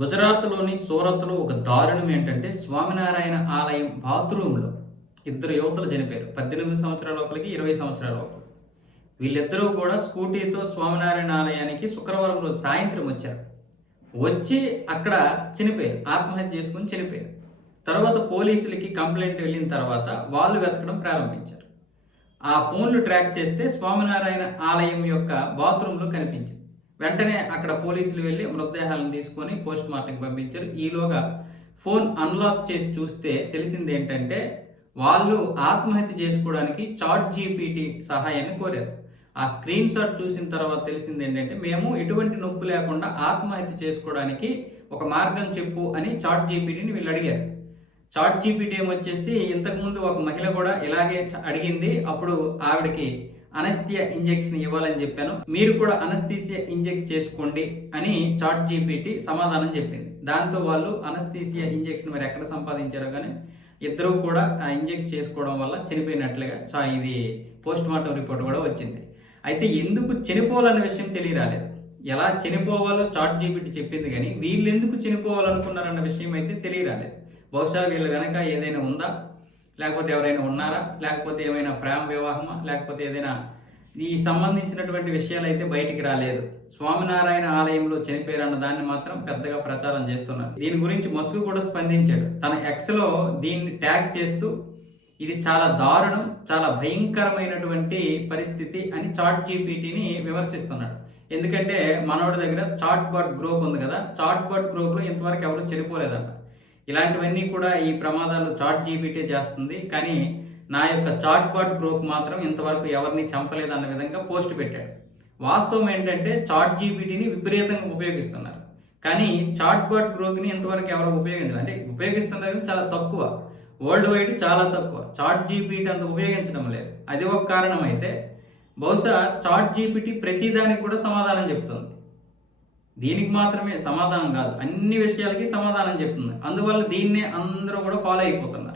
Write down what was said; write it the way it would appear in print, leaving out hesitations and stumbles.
గుజరాత్‌లోని సూరత్‌లో ఒక దారుణం ఏంటంటే, స్వామినారాయణ ఆలయం బాత్రూమ్‌లో ఇద్దరు యువతులు చనిపోయారు. 18 సంవత్సరాల ఒకళ్ళకి, 20 సంవత్సరాల ఒకళ్ళు. వీళ్ళిద్దరూ కూడా స్కూటీతో స్వామినారాయణ ఆలయానికి శుక్రవారం రోజు సాయంత్రం వచ్చారు. వచ్చి అక్కడ చనిపోయారు. ఆత్మహత్య చేసుకొని చనిపోయారు. తర్వాత పోలీసులకి కంప్లెయింట్ వెళ్ళిన తర్వాత వాళ్ళు వెతకడం ప్రారంభించారు. ఆ ఫోన్‌లు ట్రాక్ చేస్తే స్వామినారాయణ ఆలయం యొక్క బాత్రూమ్‌లో కనిపించింది. వెంటనే అక్కడ పోలీసులు వెళ్లి మృతదేహాలను తీసుకొని పోస్ట్‌మార్టంకి పంపించారు. ఈలోగా ఫోన్ అన్‌లాక్ చేసి చూస్తే తెలిసిందేంటంటే, వాళ్ళు ఆత్మహత్య చేసుకోవడానికి చాట్ జీపీటీ సహాయాన్ని కోరారు. ఆ స్క్రీన్ షాట్ చూసిన తర్వాత తెలిసిందేంటంటే, మేము ఎటువంటి నొప్పి లేకుండా ఆత్మహత్య చేసుకోవడానికి ఒక మార్గం చెప్పు అని చాట్ జీపీటీని వీళ్ళు అడిగారు. చాట్ జీపీటీ ఏమొచ్చేసి ఇంతకుముందు ఒక మహిళ కూడా ఇలాగే అడిగింది. అప్పుడు ఆవిడకి అనస్థియా ఇంజెక్షన్ ఇవ్వాలని చెప్పాను. మీరు కూడా అనస్థీసియా ఇంజెక్ట్ చేసుకోండి అని చాట్ జీపీటీ సమాధానం చెప్పింది. దాంతో వాళ్ళు అనస్థీసియా ఇంజెక్షన్ మరి ఎక్కడ సంపాదించారో కానీ ఇద్దరూ కూడా ఇంజెక్ట్ చేసుకోవడం వల్ల చనిపోయినట్లుగా ఇది పోస్ట్ మార్టం రిపోర్ట్ కూడా వచ్చింది. అయితే ఎందుకు చనిపోవాలన్న విషయం తెలియరాలేదు. ఎలా చనిపోవాలో చాట్ జీపీటీ చెప్పింది కానీ వీళ్ళు ఎందుకు చనిపోవాలనుకున్నారన్న విషయం అయితే తెలియరాలేదు. బహుశా వీళ్ళ వెనక ఏదైనా ఉందా, లేకపోతే ఎవరైనా ఉన్నారా, లేకపోతే ఏమైనా ప్రేమ వివాహమా, లేకపోతే ఏదైనా ఈ సంబంధించినటువంటి విషయాలు అయితే బయటికి రాలేదు. స్వామినారాయణ ఆలయంలో చనిపోయారన్న దాన్ని మాత్రం పెద్దగా ప్రచారం చేస్తున్నారు. దీని గురించి మస్కు కూడా స్పందించాడు. తన ఎక్స్లో దీన్ని ట్యాగ్ చేస్తూ ఇది చాలా దారుణం, చాలా భయంకరమైనటువంటి పరిస్థితి అని చాట్ జీపీటీని విమర్శిస్తున్నాడు. ఎందుకంటే మనోడి దగ్గర చాట్ బాట్ గ్రూప్ ఉంది కదా, చాట్ బాట్ గ్రూప్లో ఇంతవరకు ఎవరు చనిపోలేదంట. ఇలాంటివన్నీ కూడా ఈ ప్రమాదాలు చాట్ జీపీటీ చేస్తుంది. కానీ నా యొక్క చాట్ బాట్ గ్రూప్ మాత్రం ఇంతవరకు ఎవరిని చంపలేదన్న విధంగా పోస్ట్ పెట్టాడు. వాస్తవం ఏంటంటే చాట్ జీపీటీని విపరీతంగా ఉపయోగిస్తున్నారు. కానీ చాట్ బాట్ గ్రూప్ని ఇంతవరకు ఎవరు ఉపయోగించారు అంటే ఉపయోగిస్తున్నారు చాలా తక్కువ. వరల్డ్ వైడ్ చాలా తక్కువ. చాట్ జీపీటీ అంత ఉపయోగించడం లేదు. అది ఒక కారణం అయితే బహుశా చాట్ జీపీటీ ప్రతిదానికి కూడా సమాధానం చెప్తుంది. దీనికి మాత్రమే సమాధానం కాదు, అన్ని విషయాలకి సమాధానం చెప్తుంది. అందువల్ల దీన్నే అందరూ కూడా ఫాలో అయిపోతున్నారు.